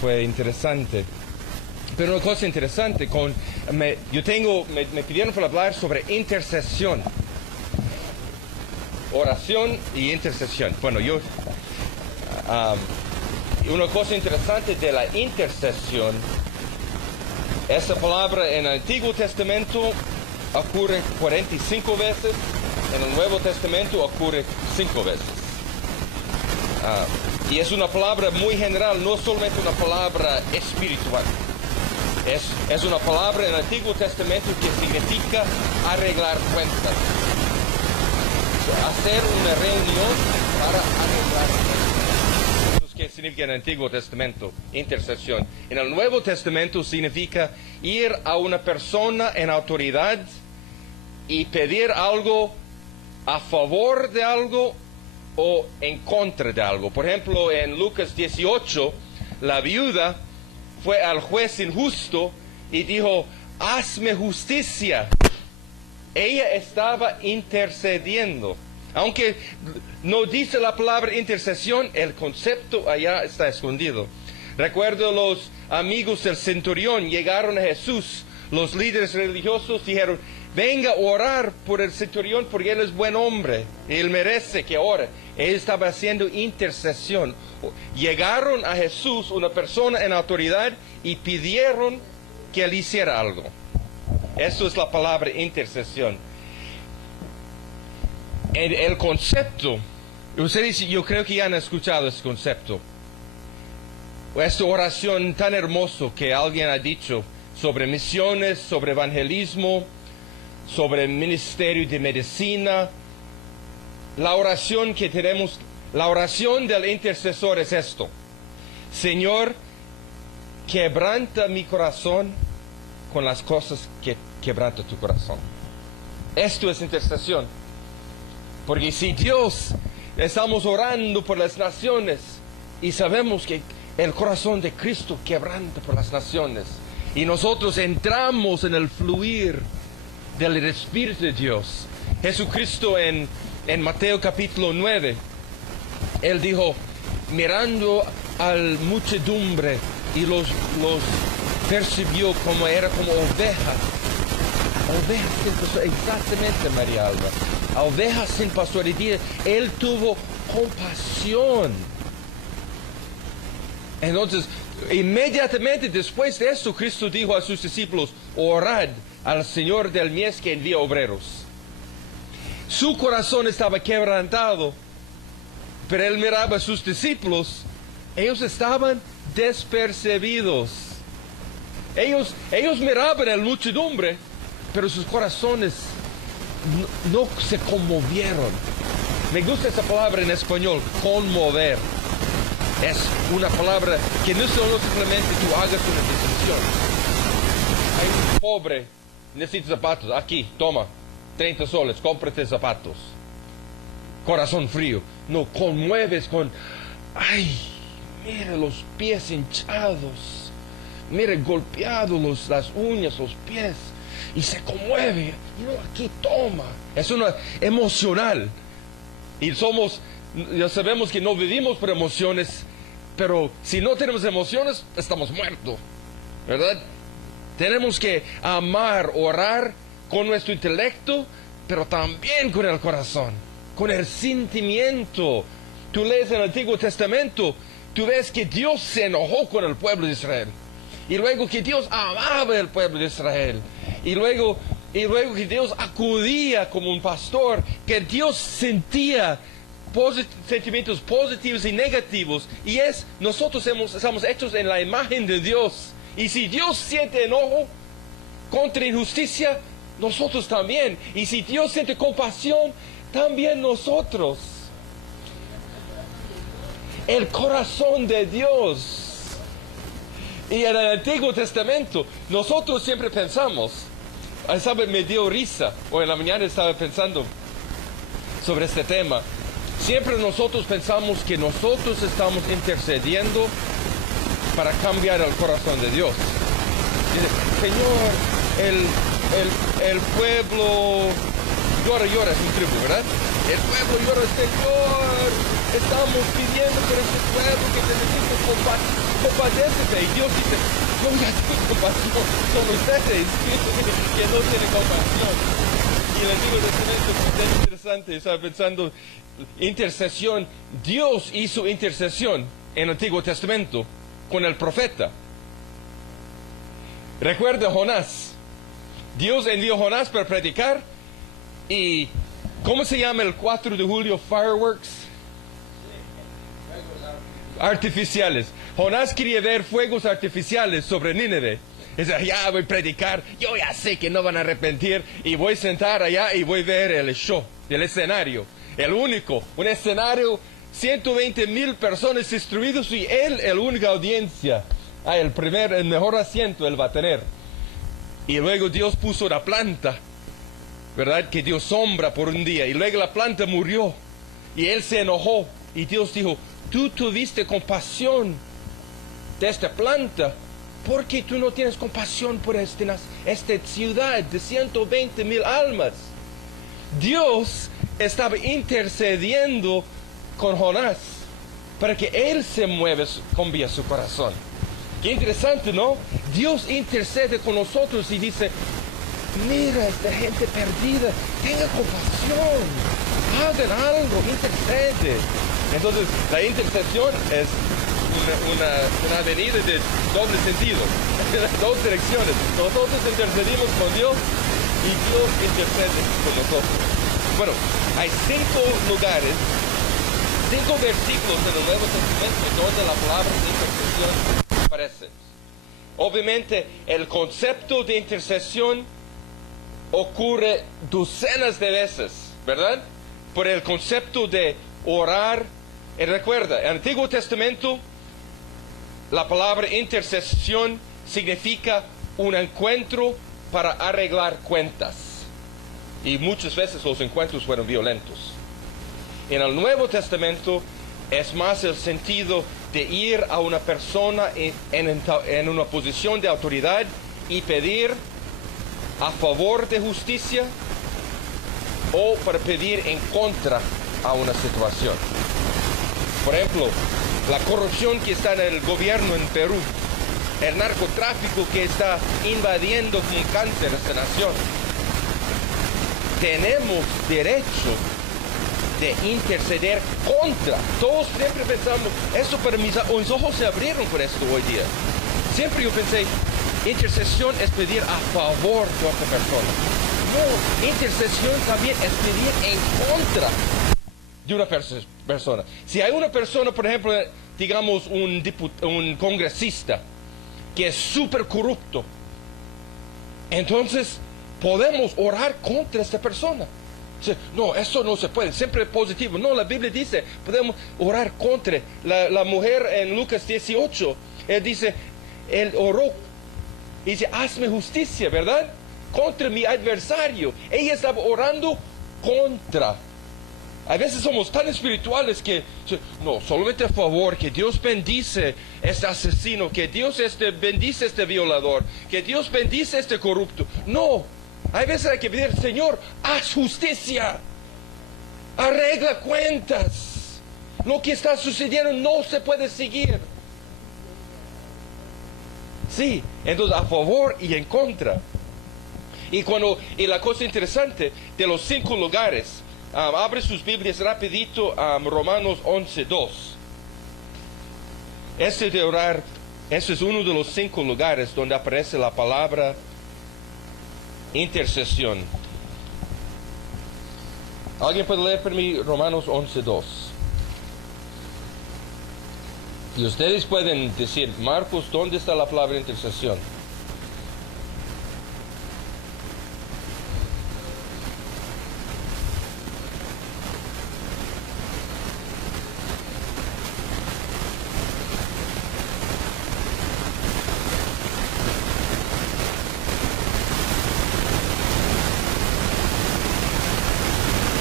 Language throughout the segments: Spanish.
fue interesante. Pero una cosa interesante, me pidieron para hablar sobre intercesión. Oración y intercesión. Bueno, una cosa interesante de la intercesión, esa palabra en el Antiguo Testamento ocurre 45 veces, en el Nuevo Testamento ocurre 5 veces. Y es una palabra muy general, no solamente una palabra espiritual. Es una palabra en el Antiguo Testamento que significa arreglar cuentas. Hacer una reunión para arreglar cuentas. Eso es que significa en el Antiguo Testamento, intercesión. En el Nuevo Testamento significa ir a una persona en autoridad y pedir algo a favor de algo o en contra de algo. Por ejemplo, en Lucas 18, la viuda fue al juez injusto y dijo, hazme justicia. Ella estaba intercediendo. Aunque no dice la palabra intercesión, el concepto allá está escondido. Recuerdo los amigos del centurión llegaron a Jesús. Los líderes religiosos dijeron, venga a orar por el centurión porque él es buen hombre. Él merece que ore. Él estaba haciendo intercesión. Llegaron a Jesús, una persona en autoridad, y pidieron que él hiciera algo. Eso es la palabra intercesión. El concepto, ustedes yo creo que ya han escuchado ese concepto. Esta oración tan hermosa que alguien ha dicho sobre misiones, sobre evangelismo, sobre el ministerio de medicina. La oración que tenemos, la oración del intercesor es esto: Señor, quebranta mi corazón con las cosas que quebranta tu corazón. Esto es intercesión. Porque si Dios, estamos orando por las naciones y sabemos que el corazón de Cristo quebranta por las naciones y nosotros entramos en el fluir del Espíritu de Dios. Jesucristo en Mateo capítulo 9, Él dijo, mirando a la muchedumbre y los percibió como era como ovejas. Ovejas sin pastor, exactamente, María Alba. Ovejas sin pastor. Y Él tuvo compasión. Entonces, inmediatamente después de esto, Cristo dijo a sus discípulos, orad al Señor del mies que envía obreros. Su corazón estaba quebrantado, pero Él miraba a sus discípulos. Ellos estaban despercibidos. Ellos miraban a la muchedumbre, pero sus corazones no se conmovieron. Me gusta esa palabra en español, conmover. Es una palabra que no solo simplemente tú hagas una decisión. Hay un pobre, necesita zapatos, aquí, toma, 30 soles, cómprate zapatos. Corazón frío. No, conmueves con, ay, mira los pies hinchados, mira golpeados las uñas, los pies. Y se conmueve. No, aquí toma. Es una emocional. Y ya sabemos que no vivimos por emociones, pero si no tenemos emociones, estamos muertos. ¿Verdad? Tenemos que amar, orar con nuestro intelecto, pero también con el corazón, con el sentimiento. Tú lees en el Antiguo Testamento, tú ves que Dios se enojó con el pueblo de Israel. Y luego que Dios amaba al pueblo de Israel. Y luego que Dios acudía como un pastor, que Dios sentía sentimientos positivos y negativos. Y nosotros estamos hechos en la imagen de Dios. Y si Dios siente enojo contra injusticia, nosotros también. Y si Dios siente compasión, también nosotros. El corazón de Dios. Y en el Antiguo Testamento, nosotros siempre pensamos, ¿sabe? Me dio risa, hoy en la mañana estaba pensando sobre este tema. Siempre nosotros pensamos que nosotros estamos intercediendo para cambiar el corazón de Dios. Señor, el pueblo llora, es un tribu, ¿verdad? El pueblo llora, Señor, estamos pidiendo por este pueblo que te necesito compadécete. Y Dios dice, yo ya tengo compasión, son ustedes que no tienen compasión. Y el Antiguo Testamento es interesante, estaba pensando, intercesión, Dios hizo intercesión en el Antiguo Testamento con el profeta. Recuerda Jonás. Dios envió a Jonás para predicar. Y ¿cómo se llama el 4 de julio? Fireworks artificiales. Jonás quería ver fuegos artificiales sobre Nínive. Dice, ya voy a predicar, yo ya sé que no van a arrepentir, y voy a sentar allá y voy a ver el show, el escenario, el único, un escenario, 120,000 personas instruidos y él, la única audiencia. El mejor asiento él va a tener. Y luego Dios puso una planta, ¿verdad? Que dio sombra por un día, y luego la planta murió, y él se enojó, y Dios dijo, tú tuviste compasión de esta planta, porque tú no tienes compasión por esta ciudad de 120,000 almas. Dios estaba intercediendo con Jonás para que él se mueva, cambie su corazón. Qué interesante, ¿no? Dios intercede con nosotros y dice, mira esta gente perdida, tenga compasión, hagan algo, intercede. Entonces, la intercesión es una avenida de doble sentido, dos direcciones. Nosotros intercedimos con Dios y Dios intercede con nosotros. Bueno, hay 5 lugares, 5 versículos en el Nuevo Testamento donde la palabra de intercesión aparece. Obviamente, el concepto de intercesión ocurre docenas de veces, ¿verdad? Por el concepto de orar. Y recuerda, en el Antiguo Testamento, la palabra intercesión significa un encuentro para arreglar cuentas. Y muchas veces los encuentros fueron violentos. En el Nuevo Testamento es más el sentido de ir a una persona en una posición de autoridad y pedir a favor de justicia o para pedir en contra a una situación. Por ejemplo, la corrupción que está en el gobierno en Perú, el narcotráfico que está invadiendo con cáncer esta nación. Tenemos derecho de interceder contra. Todos siempre pensamos, esto para mis ojos se abrieron por esto hoy día. Siempre yo pensé, intercesión es pedir a favor de otra persona. No, intercesión también es pedir en contra de una persona. Si hay una persona, por ejemplo, digamos un congresista que es súper corrupto, entonces podemos orar contra esta persona. No, eso no se puede, siempre es positivo. No, la Biblia dice, podemos orar contra. La mujer en Lucas 18, él dice, él oró y dice, hazme justicia, ¿verdad? Contra mi adversario. Ella estaba orando contra. A veces somos tan espirituales que, no, solamente a favor, que Dios bendice este asesino, que Dios bendice este violador, que Dios bendice este corrupto. No, hay veces hay que pedir, Señor, haz justicia, arregla cuentas. Lo que está sucediendo no se puede seguir. Sí, entonces a favor y en contra. Y la cosa interesante de los 5 lugares, abre sus Biblias rapidito a Romanos 11:2. De orar, ese es uno de los 5 lugares donde aparece la palabra intercesión. ¿Alguien puede leer por mí Romanos 11:2? Y ustedes pueden decir, Marcos, ¿dónde está la palabra intercesión?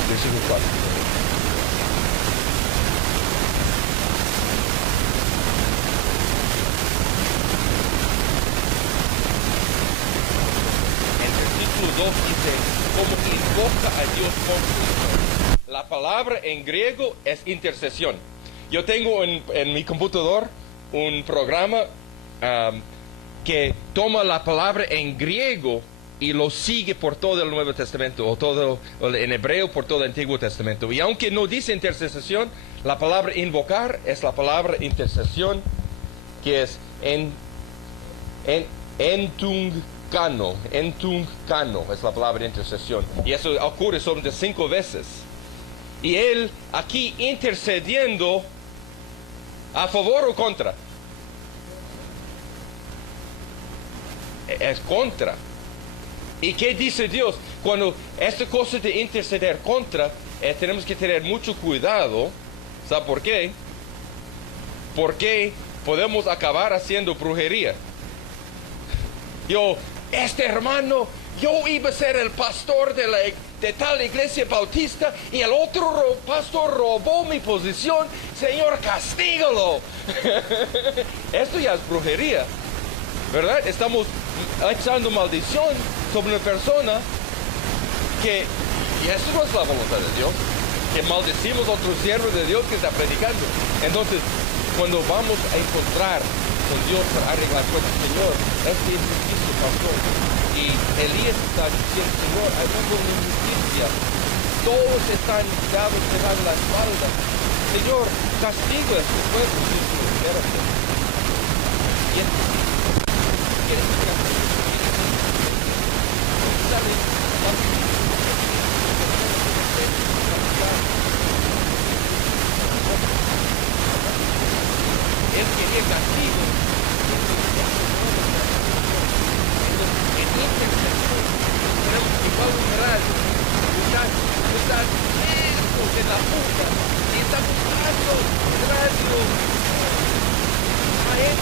Versículo 4. En versículo 2 dice, como que invoca a Dios con su nombre. la palabra en griego es intercesión. Yo tengo en mi computador un programa que toma la palabra en griego y lo sigue por todo el Nuevo Testamento, o todo en hebreo por todo el Antiguo Testamento. Y aunque no dice intercesión, la palabra invocar es la palabra intercesión, que es entungcano es la palabra intercesión. Y eso ocurre solamente 5 veces. Y él aquí intercediendo a favor o contra. Es contra. ¿Y qué dice Dios? Cuando esta cosa de interceder contra, tenemos que tener mucho cuidado. ¿Sabe por qué? Porque podemos acabar haciendo brujería. Este hermano, yo iba a ser el pastor de tal iglesia bautista y el otro pastor robó mi posición. Señor, castígalo. Esto ya es brujería, ¿verdad? Estamos echando maldición sobre una persona y eso no es la voluntad de Dios, que maldecimos a otro siervo de Dios que está predicando. Entonces, cuando vamos a encontrar con Dios para arreglar cosas, Señor, este injusticia pasó. Y Elías está diciendo, Señor, hay una injusticia. Todos están dados cerrando la espalda. Señor, castigo a este pueblo. Espérate. Y ¿quieres que él quería castigo. Tenemos que valorar usar estos en la punta y estamos buscando radio a él.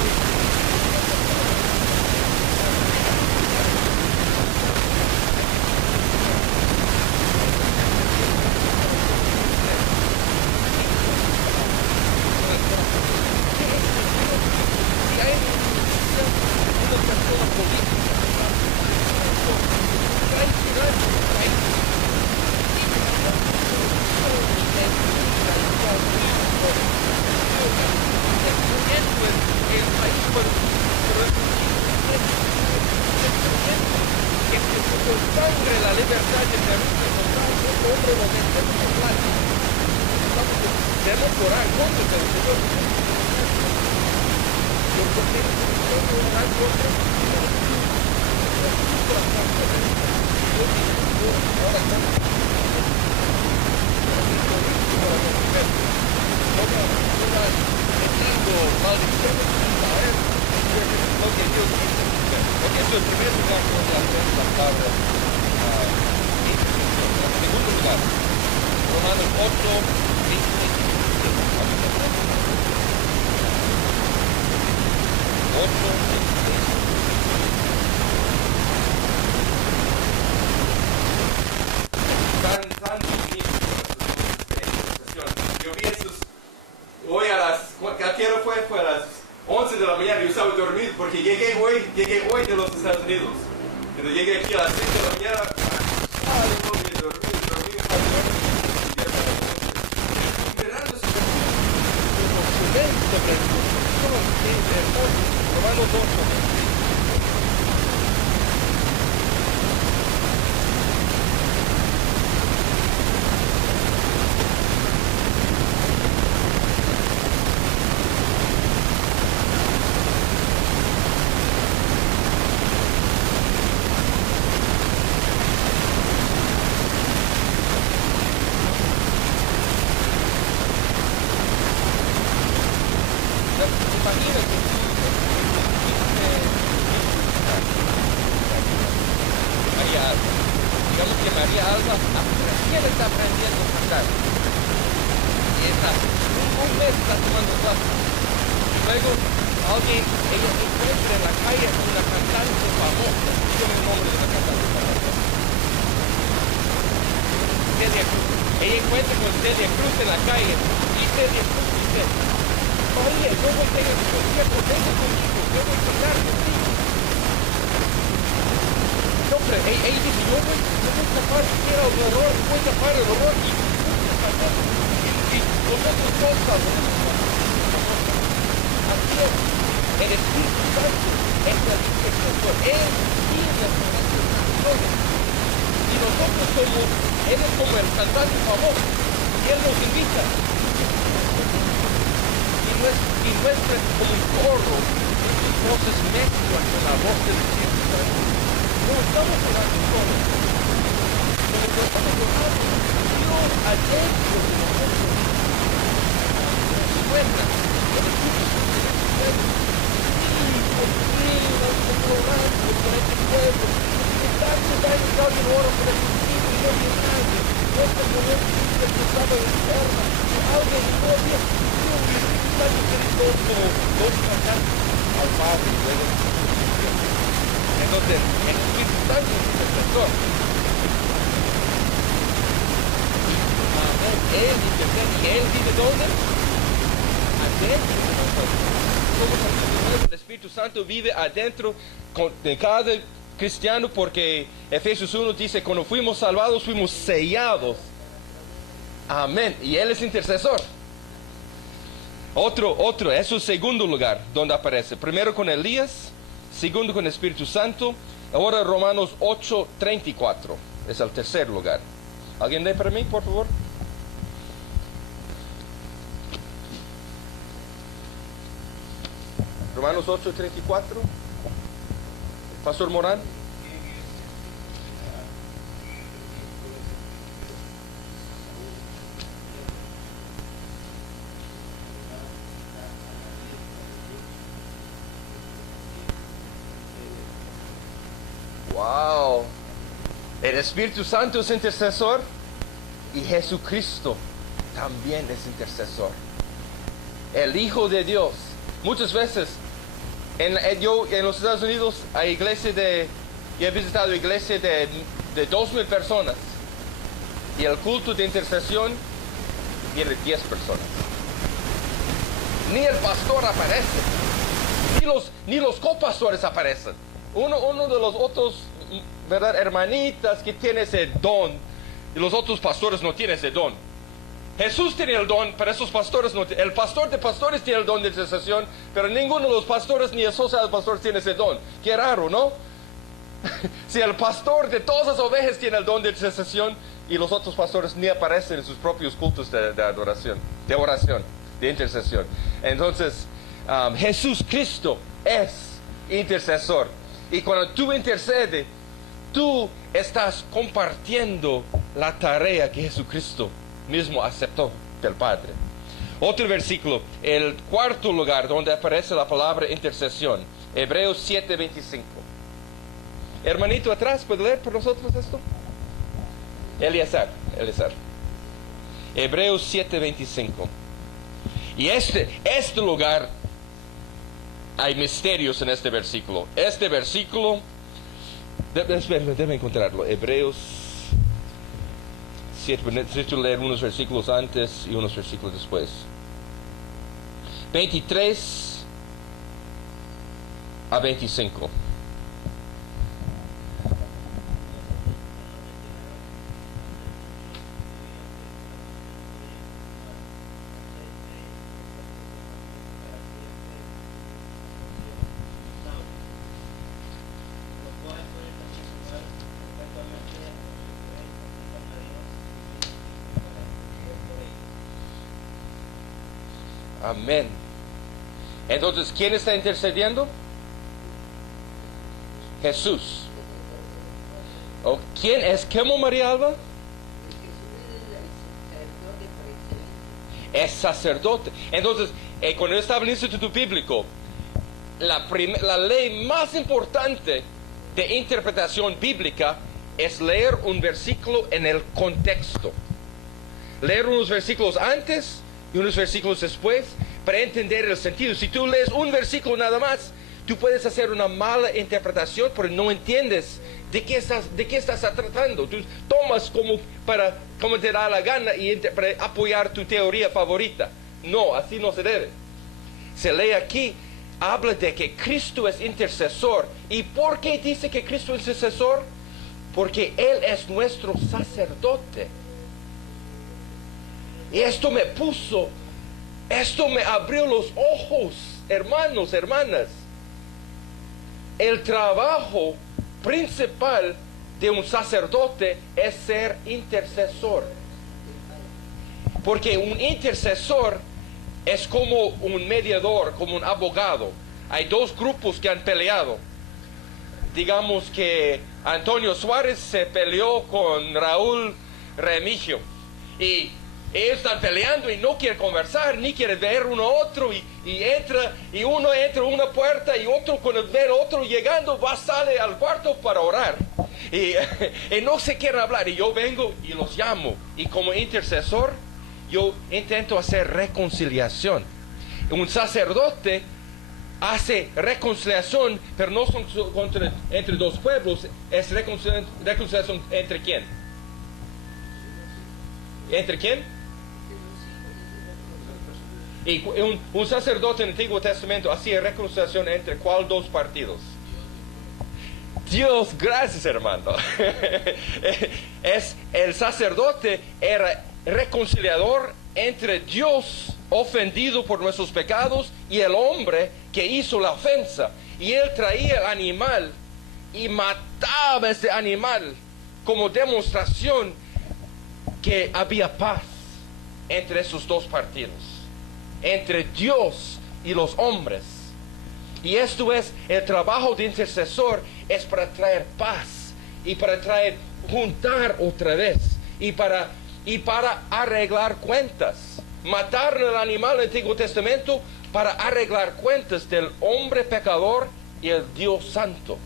Fue a las 11 de la mañana, yo estaba dormido porque llegué hoy de los Estados Unidos. Entonces llegué aquí a las 5 de la mañana, Romanos 2. Digamos que María Alba recién está aprendiendo a cantar. Y está un mes está tomando clases. Y luego ella encuentra en la calle una cantante famosa. Tiene el nombre de la cantante famosa. Celia Cruz. Ella encuentra con Celia Cruz en la calle y Celia Cruz dice: María, yo voy a tener un concierto, vengo conmigo, yo voy a cantar contigo. No, pero ella dice, yo voy a tapar siquiera el horror, voy a tapar el horror y Y nosotros todos sabemos. Así es. El Espíritu Santo es el intercesor. Él vive con nuestras acciones. Y nosotros somos, Él es como el cantante famoso. Él nos invita. Y nuestra, como un coro, nuestras voces mezclan con la voz del Espíritu Santo. No estamos orando solos. Cuando estamos orando, Dios adentro de nosotros suena el Espíritu Santo. Orando por este pueblo. Tantos años que alguien ora por este sitio y no viene nadie. Este momento que estaba enferma. Alguien no había dos cantantes al Padre y luego entonces el Espíritu Santo es el intercesor. Amén. Él intercede. ¿Y Él vive dónde? Adentro de nosotros. El Espíritu Santo vive adentro de cada cristiano, porque Efesios 1 dice, cuando fuimos salvados, fuimos sellados. Amén. Y Él es intercesor. Otro, es el segundo lugar donde aparece. Primero con Elías, segundo con el Espíritu Santo. Ahora Romanos 8:34 es el tercer lugar. ¿Alguien lee para mí, por favor? Romanos 8:34. Pastor Morán. Wow. El Espíritu Santo es intercesor y Jesucristo también es intercesor. El Hijo de Dios. Muchas veces yo en los Estados Unidos hay iglesias yo he visitado iglesias de 2,000 personas y el culto de intercesión tiene 10 personas. Ni el pastor aparece, ni los copastores aparecen. Uno de los otros, ¿verdad?, hermanitas que tiene ese don, y los otros pastores no tienen ese don. Jesús tiene el don, pero esos pastores no. El pastor de pastores tiene el don de intercesión, pero ninguno de los pastores ni el social de pastores tiene ese don. Qué raro, ¿no? Si el pastor de todas las ovejas tiene el don de intercesión y los otros pastores ni aparecen en sus propios cultos de adoración, de oración, de intercesión. Entonces, Jesús Cristo es intercesor. Y cuando tú intercedes, tú estás compartiendo la tarea que Jesucristo mismo aceptó del Padre. Otro versículo, el cuarto lugar donde aparece la palabra intercesión, Hebreos 7:25. Hermanito atrás, ¿puede leer por nosotros esto? Eliezer. Hebreos 7:25. Y este lugar, hay misterios en este versículo. Este versículo, déjame encontrarlo. Hebreos 7, necesito leer unos versículos antes y unos versículos después. 23 a 25. Amén. Entonces, ¿quién está intercediendo? Jesús. ¿O quién es? ¿Cómo, María Alba? Es sacerdote. Entonces, cuando yo estaba en el Instituto Bíblico, la ley más importante de interpretación bíblica es leer un versículo en el contexto. Leer unos versículos antes y unos versículos después para entender el sentido. Si tú lees un versículo nada más, tú puedes hacer una mala interpretación porque no entiendes de qué estás tratando. Tú tomas como te da la gana y para apoyar tu teoría favorita. No, así no se debe. Se lee aquí, habla de que Cristo es intercesor. ¿Y por qué dice que Cristo es intercesor? Porque Él es nuestro sacerdote. Y esto me abrió los ojos, hermanos, hermanas. El trabajo principal de un sacerdote es ser intercesor. Porque un intercesor es como un mediador, como un abogado. Hay dos grupos que han peleado. Digamos que Antonio Suárez se peleó con Raúl Remigio. Y ellos están peleando y no quieren conversar, ni quieren ver uno a otro. Y uno entra a una puerta y otro, cuando ve al otro llegando, sale al cuarto para orar. Y no se quieren hablar. Y yo vengo y los llamo. Y como intercesor, yo intento hacer reconciliación. Un sacerdote hace reconciliación, pero no son entre dos pueblos, es reconciliación entre quién. ¿Entre quién? Y un sacerdote en el Antiguo Testamento hacía reconciliación entre ¿cuál dos partidos? Dios, gracias hermano. El sacerdote era reconciliador entre Dios ofendido por nuestros pecados y el hombre que hizo la ofensa. Y él traía el animal y mataba ese animal como demostración que había paz entre esos dos partidos, entre Dios y los hombres. Y esto es el trabajo de intercesor, es para traer paz y para traer juntar otra vez y para arreglar cuentas. Mataron al animal en el Antiguo Testamento para arreglar cuentas del hombre pecador y el Dios santo.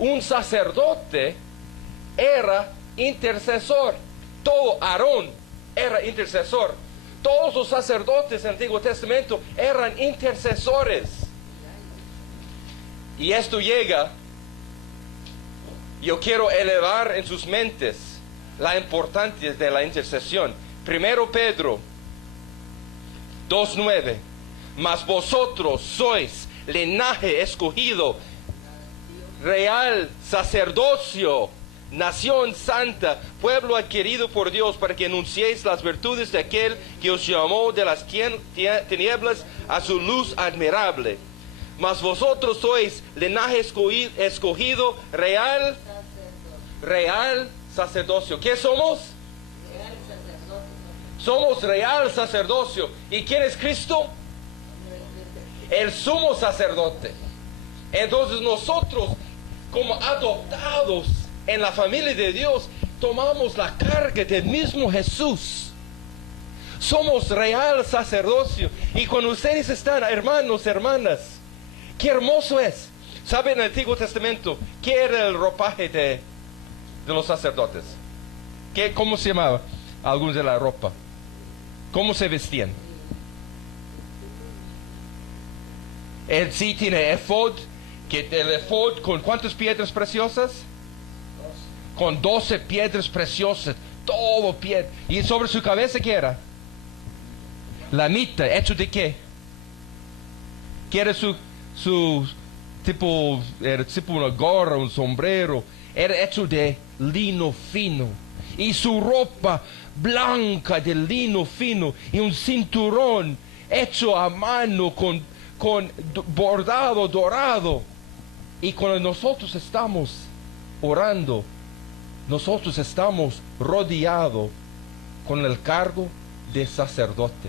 Un sacerdote era intercesor. Todo Aarón era intercesor. Todos los sacerdotes del Antiguo Testamento eran intercesores. Y esto llega, yo quiero elevar en sus mentes la importancia de la intercesión. Primero Pedro 2:9. Mas vosotros sois linaje escogido, real sacerdocio, nación santa, pueblo adquirido por Dios, para que anunciéis las virtudes de aquel que os llamó de las tinieblas a su luz admirable. Mas vosotros sois linaje escogido, real sacerdocio. ¿Qué somos? Somos real sacerdocio. ¿Y quién es Cristo? El sumo sacerdote. Entonces nosotros, como adoptados en la familia de Dios, tomamos la carga del mismo Jesús. Somos real sacerdocio. Y cuando ustedes están, hermanos, hermanas, qué hermoso es. ¿Saben en el Antiguo Testamento qué era el ropaje de los sacerdotes? ¿Cómo se llamaba? Algunos de la ropa. ¿Cómo se vestían? Él sí tiene efod, que el efod con ¿cuántas piedras preciosas? Con 12 piedras preciosas, todo piedra. ¿Y sobre su cabeza qué era? La mitad, ¿hecho de qué? ¿Qué era su tipo? Era tipo una gorra, un sombrero. Era hecho de lino fino. Y su ropa blanca de lino fino. Y un cinturón hecho a mano con bordado dorado. Y cuando nosotros estamos orando, nosotros estamos rodeados con el cargo de sacerdote.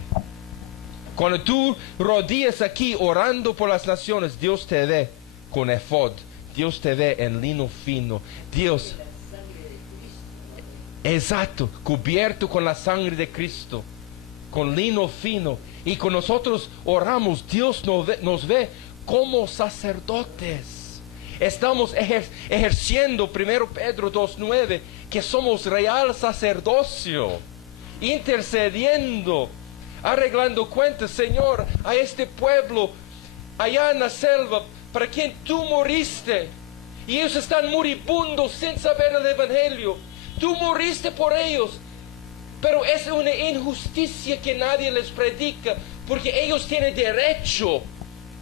Cuando tú rodillas aquí orando por las naciones, Dios te ve con efod, Dios te ve en lino fino, Dios, exacto, cubierto con la sangre de Cristo, con lino fino. Y cuando nosotros oramos, Dios nos ve como sacerdotes. Estamos ejerciendo 1 Pedro 2:9, que somos real sacerdocio, intercediendo, arreglando cuentas, Señor, a este pueblo allá en la selva, para quien tú moriste, y ellos están moribundos sin saber el Evangelio. Tú moriste por ellos, pero es una injusticia que nadie les predica, porque ellos tienen derecho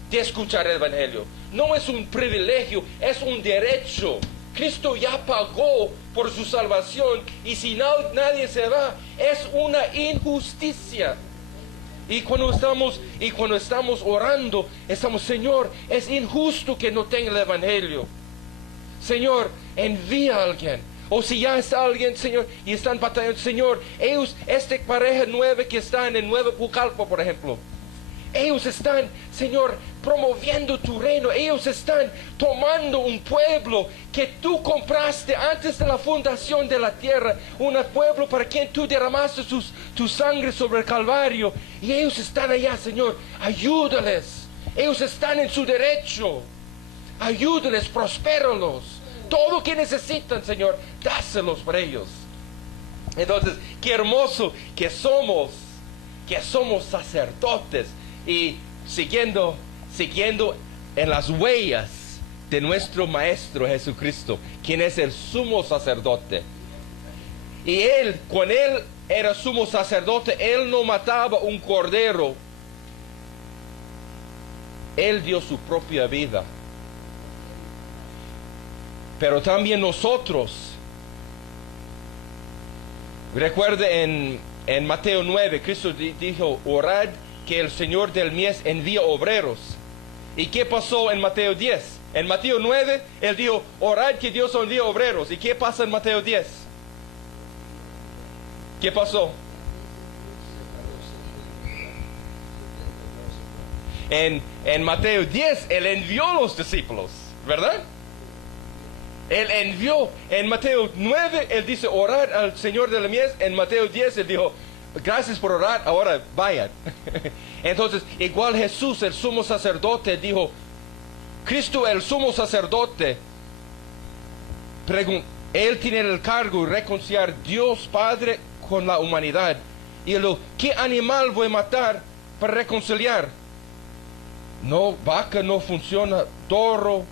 de escuchar el Evangelio. No es un privilegio, es un derecho. Cristo ya pagó por su salvación, y si nadie se va, es una injusticia. Y cuando estamos orando, Señor, es injusto que no tenga el Evangelio. Señor, envía a alguien. O si ya está alguien, Señor, y están batallando, Señor, esta pareja nueva que está en Nueva Pucallpa, por ejemplo, ellos están, Señor, promoviendo tu reino. Ellos están tomando un pueblo que tú compraste antes de la fundación de la tierra. Un pueblo para quien tú derramaste tu sangre sobre el Calvario. Y ellos están allá, Señor. Ayúdales. Ellos están en su derecho. Ayúdales, prospéralos. Todo lo que necesitan, Señor, dáselos para ellos. Entonces, qué hermoso que somos sacerdotes. Y siguiendo en las huellas de nuestro Maestro Jesucristo, quien es el sumo sacerdote. Y cuando él era sumo sacerdote, él no mataba un cordero. Él dio su propia vida. Pero también nosotros, recuerde en Mateo 9, Cristo dijo, orad que el Señor del mies envía obreros. ¿Y qué pasó en Mateo 10? En Mateo 9, él dijo, orad que Dios envía obreros. ¿Y qué pasa en Mateo 10? ¿Qué pasó? En Mateo 10, él envió a los discípulos, ¿verdad? Él envió. En Mateo 9, él dice, orad al Señor de la mies. En Mateo 10, él dijo, gracias por orar, ahora vayan. Entonces, igual Jesús, el sumo sacerdote, dijo, Cristo, el sumo sacerdote, él tiene el cargo de reconciliar Dios Padre con la humanidad. Y ¿qué animal voy a matar para reconciliar? No, vaca no funciona, toro,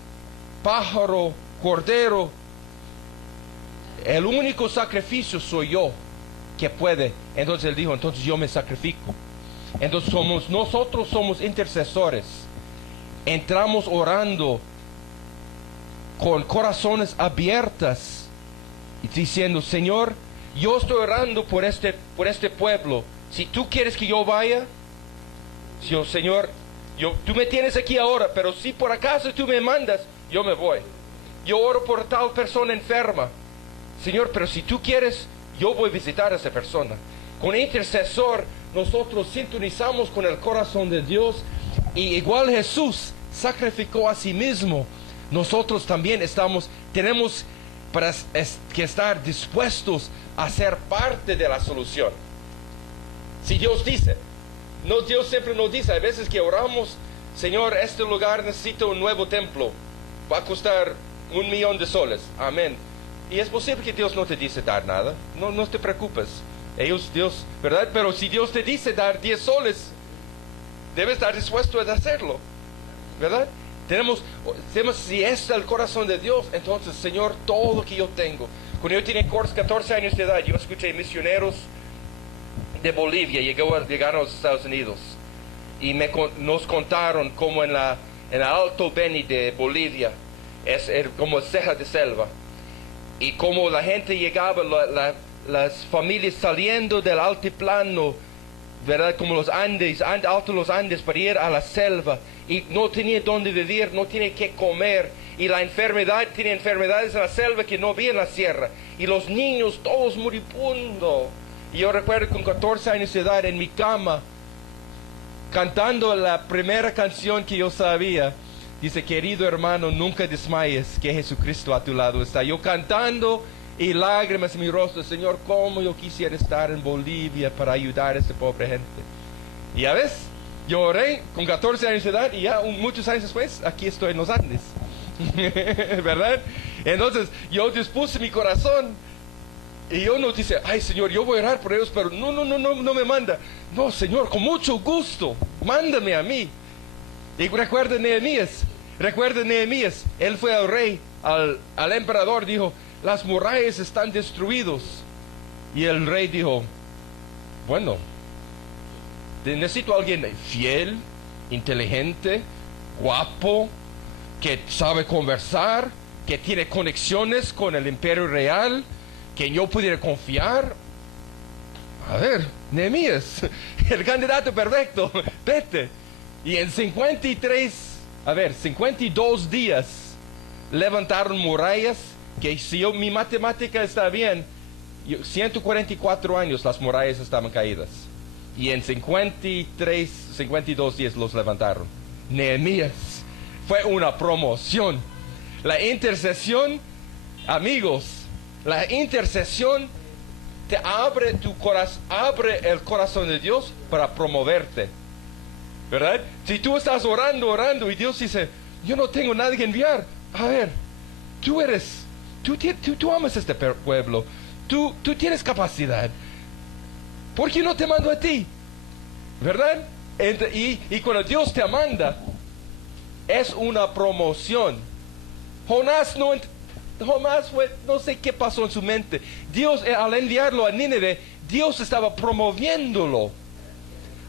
pájaro, cordero. El único sacrificio soy yo que puede. Entonces él dijo, entonces yo me sacrifico. Entonces nosotros somos intercesores. Entramos orando con corazones abiertos y diciendo, Señor, yo estoy orando por este pueblo. Si tú quieres que yo vaya, Señor, tú me tienes aquí ahora, pero si por acaso tú me mandas, yo me voy. Yo oro por tal persona enferma, Señor, pero si tú quieres, yo voy a visitar a esa persona. Con intercesor, nosotros sintonizamos con el corazón de Dios. Y igual Jesús sacrificó a sí mismo, nosotros también tenemos que estar dispuestos a ser parte de la solución. Si Dios dice, Dios siempre nos dice, a veces que oramos, Señor, este lugar necesita un nuevo templo, va a costar $1,000,000. Amén. Y es posible que Dios no te dice dar nada. No te preocupes. Dios, ¿verdad? Pero si Dios te dice dar $10, debes estar dispuesto a hacerlo, ¿verdad? Si es el corazón de Dios, entonces, Señor, todo lo que yo tengo. Cuando yo tenía 14 años de edad, yo escuché misioneros de Bolivia llegaron a los Estados Unidos. Y nos contaron cómo en el Alto Beni de Bolivia, es como ceja de selva. Y como la gente llegaba, las familias saliendo del altiplano, ¿verdad? Como los Andes, altos los Andes, para ir a la selva. Y no tenía dónde vivir, no tenía qué comer. Y tenía enfermedades en la selva que no había en la sierra. Y los niños todos moribundos. Y yo recuerdo con 14 años de edad en mi cama, cantando la primera canción que yo sabía. Dice, querido hermano, nunca desmayes, que Jesucristo a tu lado está. Yo cantando y lágrimas en mi rostro, Señor, cómo yo quisiera estar en Bolivia para ayudar a esta pobre gente. Y ya ves, yo oré con 14 años de edad y ya muchos años después, aquí estoy en los Andes. ¿Verdad? Entonces, yo dispuse mi corazón y yo no dice, ay Señor, yo voy a orar por ellos, pero no me manda. No, Señor, con mucho gusto, mándame a mí. Y recuerda Nehemías, él fue al rey, al emperador, dijo, las murallas están destruidas. Y el rey dijo, bueno, necesito a alguien fiel, inteligente, guapo, que sabe conversar, que tiene conexiones con el imperio real, que yo pudiera confiar. A ver, Nehemías, el candidato perfecto, vete. Y en 52 días levantaron murallas, que si mi matemática está bien, 144 años las murallas estaban caídas. Y en 52 días los levantaron. Nehemías fue una promoción. La intercesión, amigos, la intercesión te abre tu corazón, abre el corazón de Dios para promoverte, ¿verdad? Si tú estás orando y Dios dice, yo no tengo nadie que enviar. A ver, tú amas este pueblo, tú tienes capacidad. ¿Por qué no te mando a ti? ¿Verdad? Y cuando Dios te manda, es una promoción. Jonás no sé qué pasó en su mente. Dios, al enviarlo a Nínive, Dios estaba promoviéndolo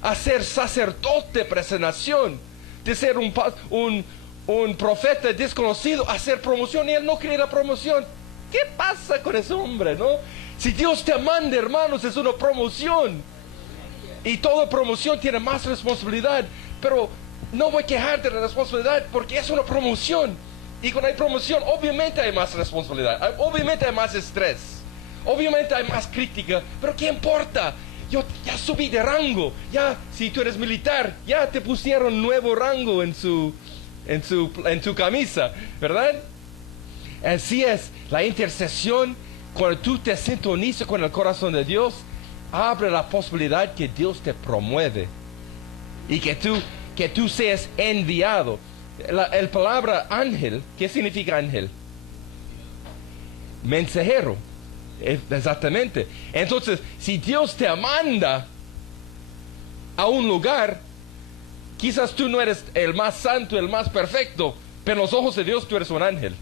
a ser sacerdote para esa nación, de ser un profeta desconocido, a ser promoción, y él no quería la promoción. ¿Qué pasa con ese hombre, no? Si Dios te manda, hermanos, es una promoción. Y toda promoción tiene más responsabilidad. Pero no voy a quejarte de la responsabilidad porque es una promoción. Y cuando hay promoción, obviamente hay más responsabilidad. Obviamente hay más estrés. Obviamente hay más crítica. Pero ¿qué importa? Yo ya subí de rango. Ya, si tú eres militar, ya te pusieron nuevo rango en tu camisa, ¿verdad? Así es, la intercesión, cuando tú te sintonizas con el corazón de Dios, abre la posibilidad que Dios te promueve y que tú seas enviado. La palabra ángel, ¿qué significa ángel? Mensajero, exactamente. Entonces, si Dios te manda a un lugar, quizás tú no eres el más santo, el más perfecto, pero en los ojos de Dios tú eres un ángel.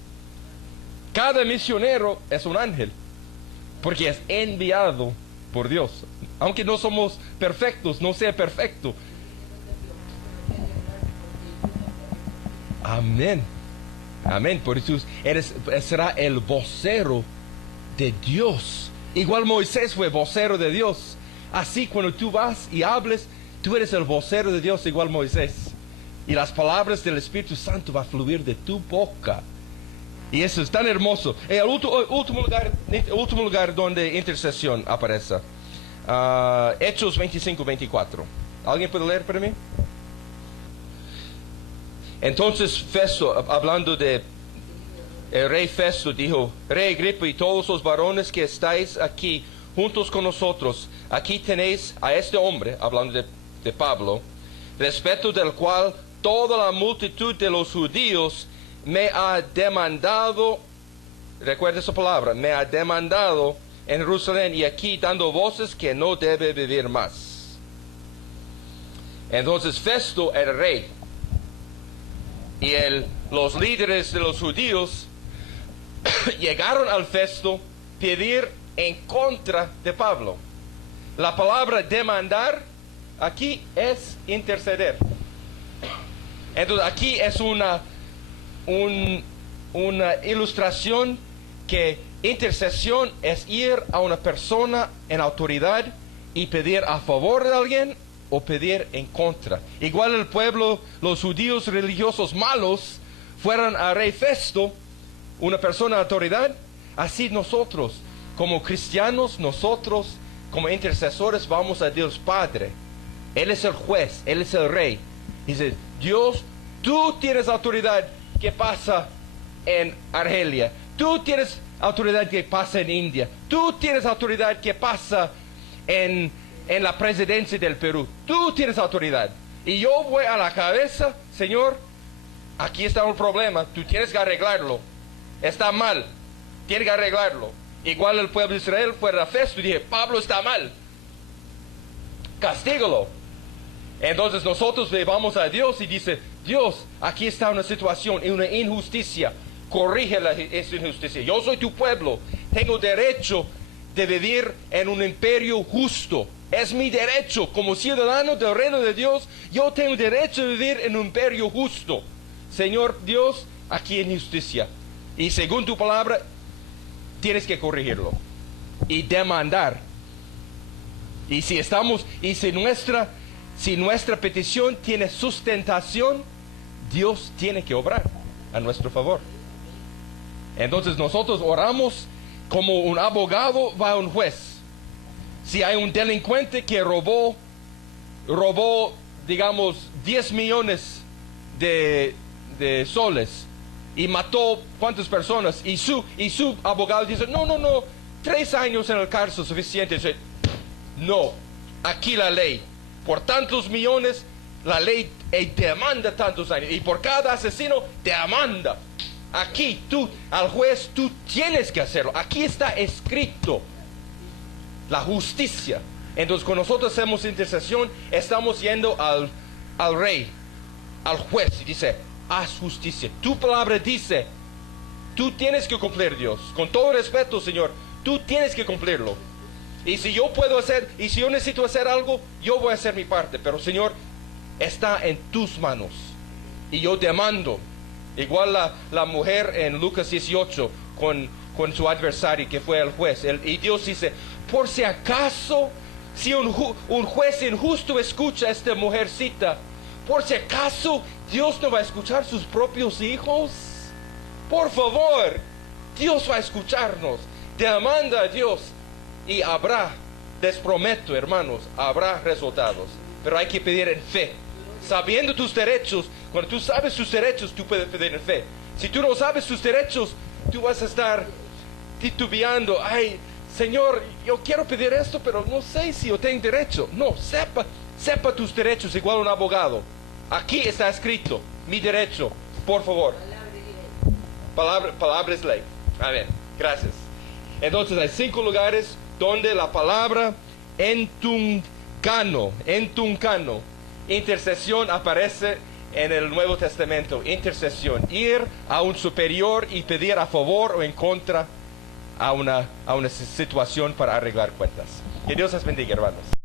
Cada misionero es un ángel, porque es enviado por Dios. Aunque no somos perfectos, no sea perfecto. Amén. Amén. Por eso será el vocero de Dios. Igual Moisés fue vocero de Dios. Así cuando tú vas y hables, tú eres el vocero de Dios, igual Moisés. Y las palabras del Espíritu Santo van a fluir de tu boca. Y eso es tan hermoso. El último lugar donde intercesión aparece. Hechos 25-24. ¿Alguien puede leer para mí? Entonces Festo, hablando de el rey Festo, dijo: Rey Agripa y todos los varones que estáis aquí juntos con nosotros, aquí tenéis a este hombre, hablando de Pablo, respecto del cual toda la multitud de los judíos me ha demandado, recuerda esa palabra, me ha demandado en Jerusalén, y aquí dando voces que no debe vivir más. Entonces Festo era rey, y los líderes de los judíos llegaron al Festo pedir en contra de Pablo. La palabra demandar aquí es interceder. Entonces aquí es una ilustración que intercesión es ir a una persona en autoridad y pedir a favor de alguien o pedir en contra. Igual el pueblo, los judíos religiosos malos, fueron a rey Festo, una persona de autoridad. Así nosotros, como cristianos, nosotros como intercesores, vamos a Dios Padre. Él es el juez, Él es el rey. Dice: Dios, tú tienes autoridad que pasa en Argelia. Tú tienes autoridad que pasa en India. Tú tienes autoridad que pasa en la presidencia del Perú. Tú tienes autoridad. Y yo voy a la cabeza: Señor, aquí está un problema. Tú tienes que arreglarlo. Está mal. Tienes que arreglarlo. Igual el pueblo de Israel fue a Festo y dije: Pablo está mal. Castígalo. Entonces nosotros le vamos a Dios y dice: Dios, aquí está una situación y una injusticia. Corrige esa injusticia. Yo soy tu pueblo. Tengo derecho de vivir en un imperio justo. Es mi derecho. Como ciudadano del reino de Dios, yo tengo derecho de vivir en un imperio justo. Señor Dios, aquí hay injusticia. y según tu palabra, tienes que corregirlo y demandar. Y si nuestra petición tiene sustentación, Dios tiene que obrar a nuestro favor. Entonces nosotros oramos como un abogado va a un juez. Si hay un delincuente que robó, digamos, 10 millones de soles y mató cuántas personas, y su abogado dice, no, 3 años en el cárcel es suficiente. Dice, no, aquí la ley, por tantos millones, la ley demanda tantos años, y por cada asesino demanda. Aquí al juez, tú tienes que hacerlo. Aquí está escrito la justicia. Entonces, cuando nosotros hacemos intercesión, estamos yendo al rey, al juez, y dice, haz justicia. Tu palabra dice, tú tienes que cumplir, Dios. Con todo respeto, Señor, tú tienes que cumplirlo. Y si yo necesito hacer algo, yo voy a hacer mi parte. Pero, Señor, está en tus manos. Y yo te mando. Igual la mujer en Lucas 18 con su adversario que fue el juez. Y Dios dice, por si acaso, si un juez injusto escucha a esta mujercita, por si acaso Dios no va a escuchar sus propios hijos. Por favor, Dios va a escucharnos. Demanda a Dios y les prometo, hermanos, habrá resultados. Pero hay que pedir en fe. Sabiendo tus derechos, cuando tú sabes tus derechos, tú puedes pedir en fe. Si tú no sabes tus derechos, tú vas a estar titubeando. Ay, Señor, yo quiero pedir esto, pero no sé si yo tengo derecho. No, sepa tus derechos, igual un abogado. Aquí está escrito, mi derecho, por favor. Palabra es ley. Amén, gracias. Entonces hay 5 lugares donde la palabra entuncano, intercesión aparece en el Nuevo Testamento. Intercesión, ir a un superior y pedir a favor o en contra a una situación para arreglar cuentas. Que Dios les bendiga, hermanos.